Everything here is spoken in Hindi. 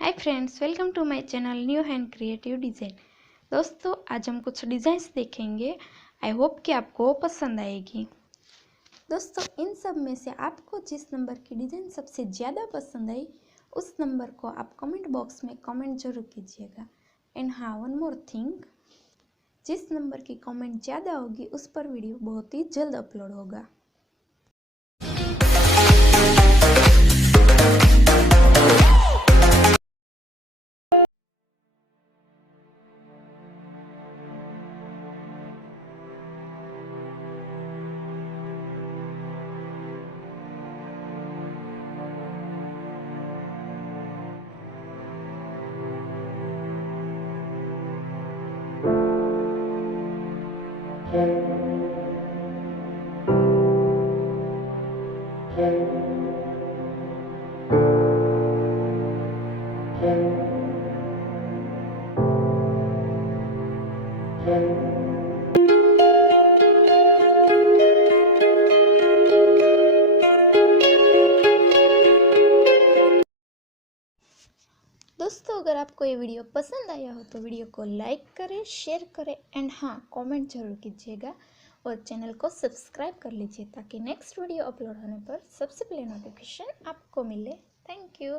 Hi friends, welcome to my channel new hand creative design. दोस्तों, आज हम कुछ डिज़ाइंस देखेंगे। आई होप कि आपको पसंद आएगी। दोस्तों, इन सब में से आपको जिस नंबर की डिज़ाइन सबसे ज़्यादा पसंद आई उस नंबर को आप कमेंट बॉक्स में कमेंट जरूर कीजिएगा। एंड हाँ, वन मोर थिंग, जिस नंबर की कमेंट ज़्यादा होगी उस पर वीडियो बहुत ही जल्द अपलोड होगा। दोस्तों, अगर आपको ये वीडियो पसंद आया हो तो वीडियो को लाइक करें, शेयर करें एंड हाँ, कमेंट जरूर कीजिएगा और चैनल को सब्सक्राइब कर लीजिए ताकि नेक्स्ट वीडियो अपलोड होने पर सबसे पहले नोटिफिकेशन आपको मिले। Thank you.